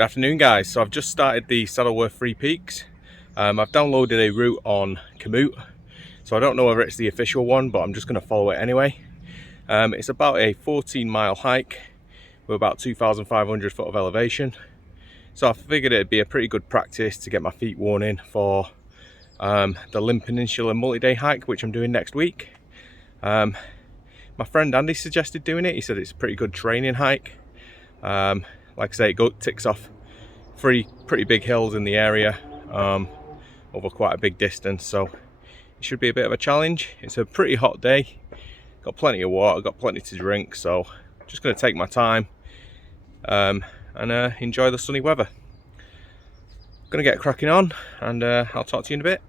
Good afternoon, guys. So I've just started the Saddleworth Three Peaks. I've downloaded a route on Komoot, so I don't know whether it's the official one, but I'm just going to follow it anyway. It's about a 14-mile hike with about 2,500 foot of elevation. So I figured it'd be a pretty good practice to get my feet worn in for the Limb Peninsula multi-day hike, which I'm doing next week. My friend Andy suggested doing it. He said it's a pretty good training hike. Like I say, it ticks off 3 pretty big hills in the area over quite a big distance, so it should be a bit of a challenge. It's a pretty hot day, got plenty of water, got plenty to drink, so just going to take my time and enjoy the sunny weather. Going to get cracking on, and I'll talk to you in a bit.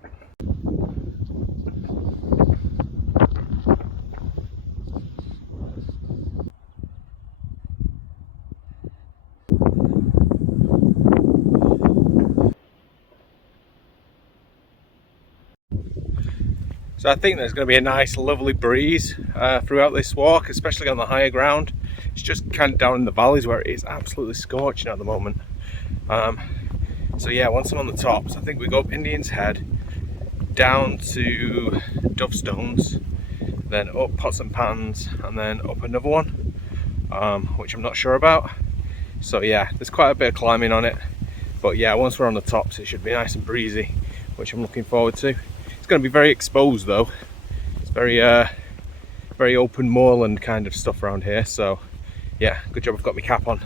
So I think there's going to be a nice lovely breeze throughout this walk, especially on the higher ground. It's just kind of down in the valleys where it is absolutely scorching at the moment. So yeah, once I'm on the tops, I think we go up Indian's Head, down to Dovestones, then up Pots and Pans, and then up another one, which I'm not sure about. So yeah, there's quite a bit of climbing on it. But yeah, once we're on the tops, it should be nice and breezy, which I'm looking forward to. It's going to be very exposed though. It's very open moorland kind of stuff around here, so yeah, good job I've got my cap on.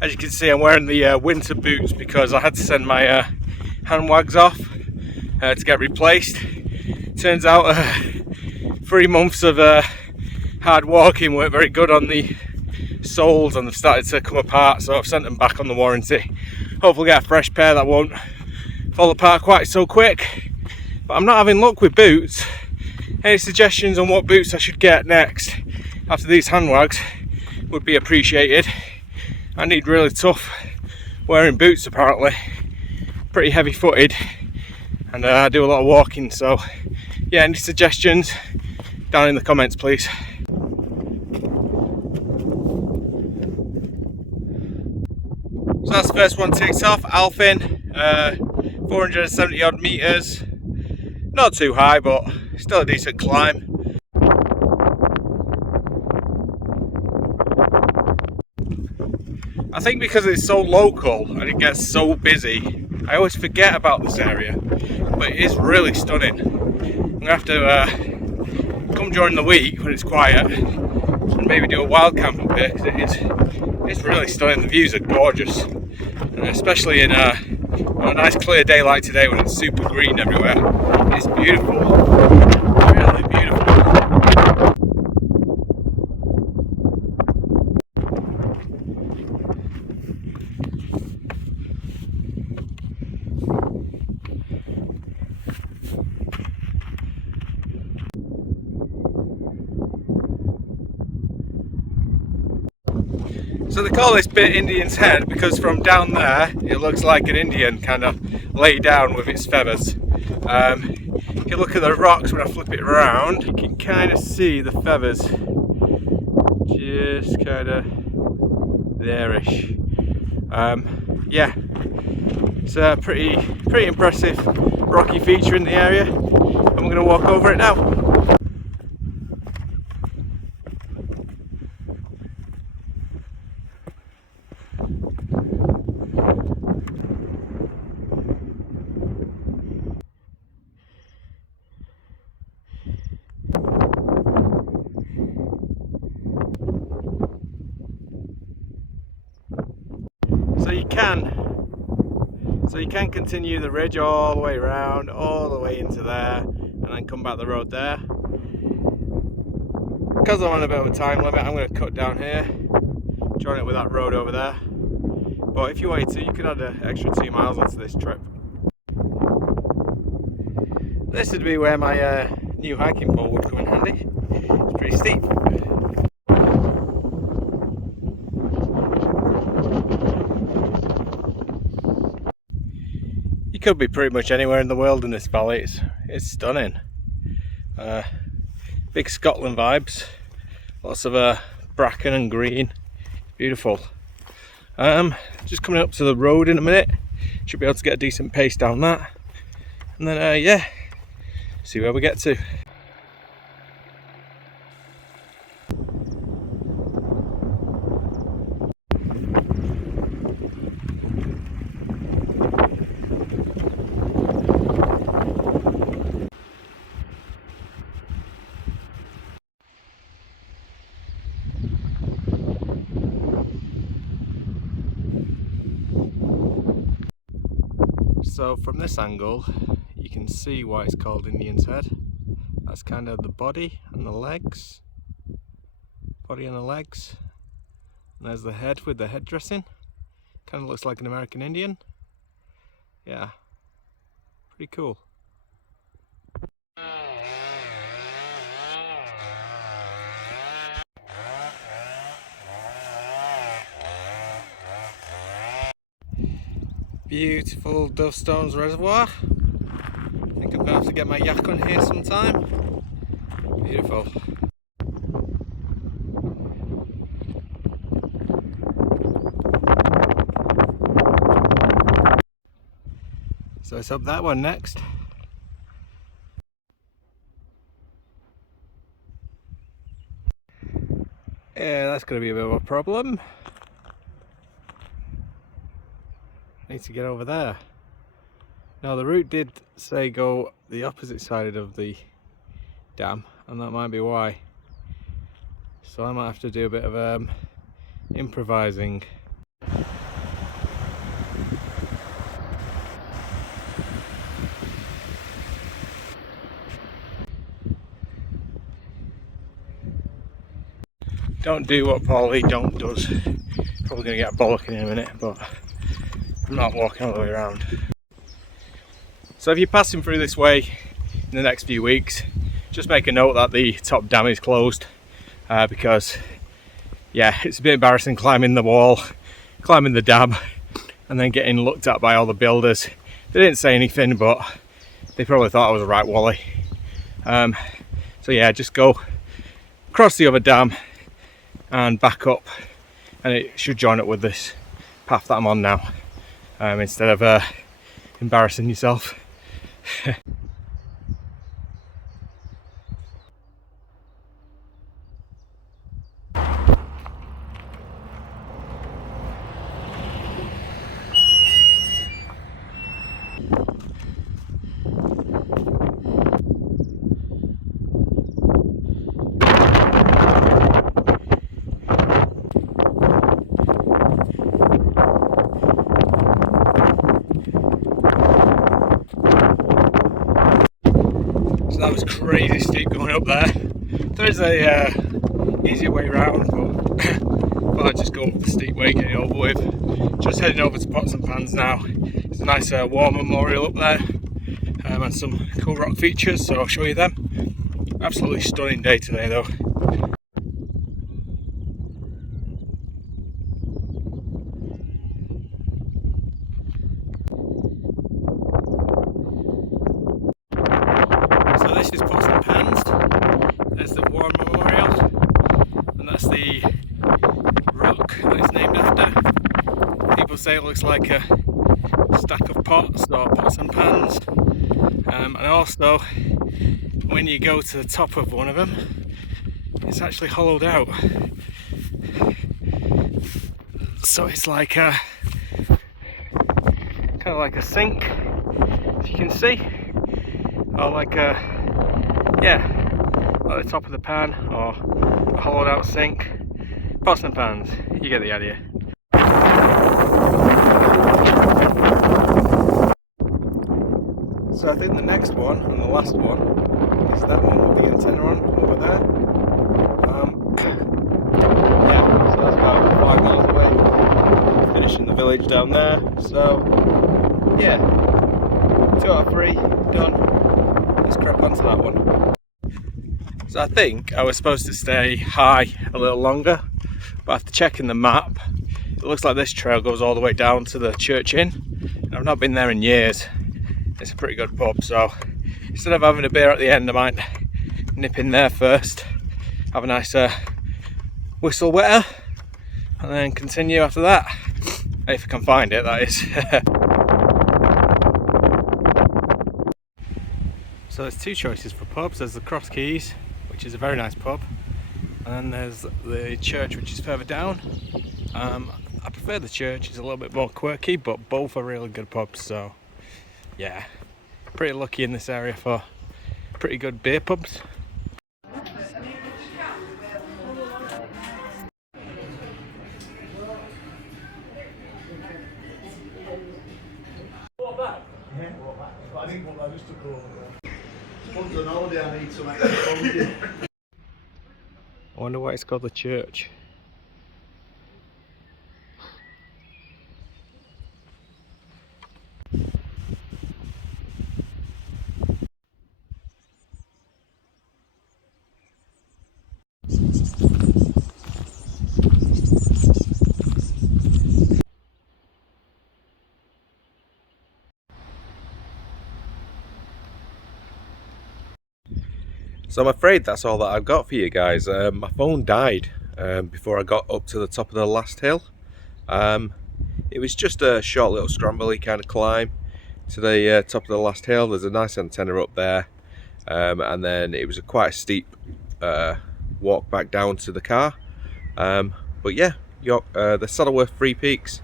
As you can see, I'm wearing the winter boots because I had to send my hand wags off to get replaced. Turns out 3 months of hard walking weren't very good on the soles, and they've started to come apart, so I've sent them back on the warranty. Hopefully get a fresh pair that won't fall apart quite so quick. But I'm not having luck with boots. Any suggestions on what boots I should get next after these hand wags would be appreciated. I need really tough wearing boots apparently, pretty heavy footed, and I do a lot of walking, so yeah, any suggestions down in the comments please. So that's the first one ticked off, Alphin, 470 odd meters, not too high but still a decent climb. I think because it's so local and it gets so busy, I always forget about this area, but it is really stunning. I'm going to have to come during the week when it's quiet and maybe do a wild camp up here, because it's really stunning. The views are gorgeous, and especially on a nice clear day like today when it's super green everywhere. It's beautiful, really beautiful. So they call this bit Indian's Head because from down there it looks like an Indian kind of lay down with its feathers. If you look at the rocks when I flip it around, you can kind of see the feathers just kind of there-ish. Yeah, it's a pretty impressive rocky feature in the area, and we're going to walk over it now. So you can continue the ridge all the way around, all the way into there, and then come back the road there. Because I'm on a bit of a time limit, I'm going to cut down here, join it with that road over there. But if you wanted to, you could add an extra 2 miles onto this trip. This would be where my new hiking pole would come in handy. It's pretty steep. You could be pretty much anywhere in the world in this valley. It's stunning. Big Scotland vibes. Lots of bracken and green. Beautiful. Just coming up to the road in a minute. Should be able to get a decent pace down that. And then yeah, see where we get to. So from this angle you can see why it's called Indian's Head. That's kind of the body and the legs. Body and the legs. And there's the head with the head dressing. Kind of looks like an American Indian. Yeah, pretty cool. Beautiful Dovestones Reservoir. I think I'm going to have to get my yak on here sometime. Beautiful. So it's up that one next. Yeah, that's going to be a bit of a problem. Need to get over there. Now the route did say go the opposite side of the dam, and that might be why. So I might have to do a bit of improvising. Don't do what Paulie don't does. Probably going to get a bollocking in a minute, but I'm not walking all the way around. So if you're passing through this way in the next few weeks, just make a note that the top dam is closed because yeah, it's a bit embarrassing climbing the wall, climbing the dam and then getting looked at by all the builders. They didn't say anything, but they probably thought I was a right wally. So yeah, just go across the other dam and back up, and it should join up with this path that I'm on now, instead of embarrassing yourself. So that was crazy steep going up there. There is a easier way round, but I'll just go up the steep way, get it over with. Just heading over to Pots and Pans now. There's a nice war memorial up there, and some cool rock features, so I'll show you them. Absolutely stunning day today though. So this is Pots and Pans. There's the war memorial, and that's the rock that it's named after. People say it looks like a stack of pots or pots and pans, and also when you go to the top of one of them, it's actually hollowed out, so it's like a kind of like a sink, if you can see, or like a, yeah, at the top of the pan, or a hollowed out sink. Pots and pans, you get the idea. So I think the next one, and the last one, is that one with the antenna on over there. Yeah, so that's about 5 miles away. Finishing the village down there. So yeah, 2 out of 3 done. let's crack onto that one. So I think I was supposed to stay high a little longer, but after checking the map, it looks like this trail goes all the way down to the Church Inn. And I've not been there in years. It's a pretty good pub, so instead of having a beer at the end, I might nip in there first, have a nice whistle wetter, and then continue after that. If I can find it, that is. So there's two choices for pubs. There's the Cross Keys, which is a very nice pub, and then there's the church, which is further down. I prefer the church, it's a little bit more quirky, but both are really good pubs, so yeah, pretty lucky in this area for pretty good beer pubs. I think what I just took over. One's on holiday, I need some extra holiday. I wonder why it's called the church. So I'm afraid that's all that I've got for you guys. My phone died before I got up to the top of the last hill. It was just a short little scrambly kind of climb to the top of the last hill. There's a nice antenna up there, and then it was a quite steep walk back down to the car. But yeah, the Saddleworth Three Peaks,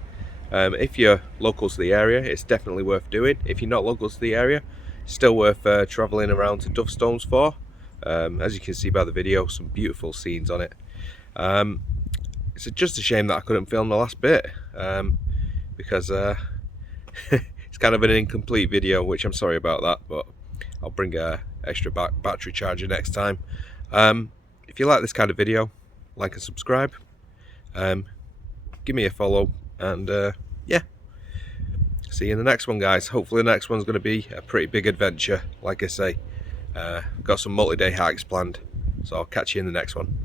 if you're local to the area, it's definitely worth doing. If you're not local to the area, still worth travelling around to Dovestones for. As you can see by the video, some beautiful scenes on it. It's just a shame that I couldn't film the last bit, because it's kind of an incomplete video, which I'm sorry about that, but I'll bring a extra battery charger next time. If you like this kind of video, like and subscribe, give me a follow, and yeah, see you in the next one, guys. Hopefully the next one's going to be a pretty big adventure, like I say. Got some multi-day hikes planned, so I'll catch you in the next one.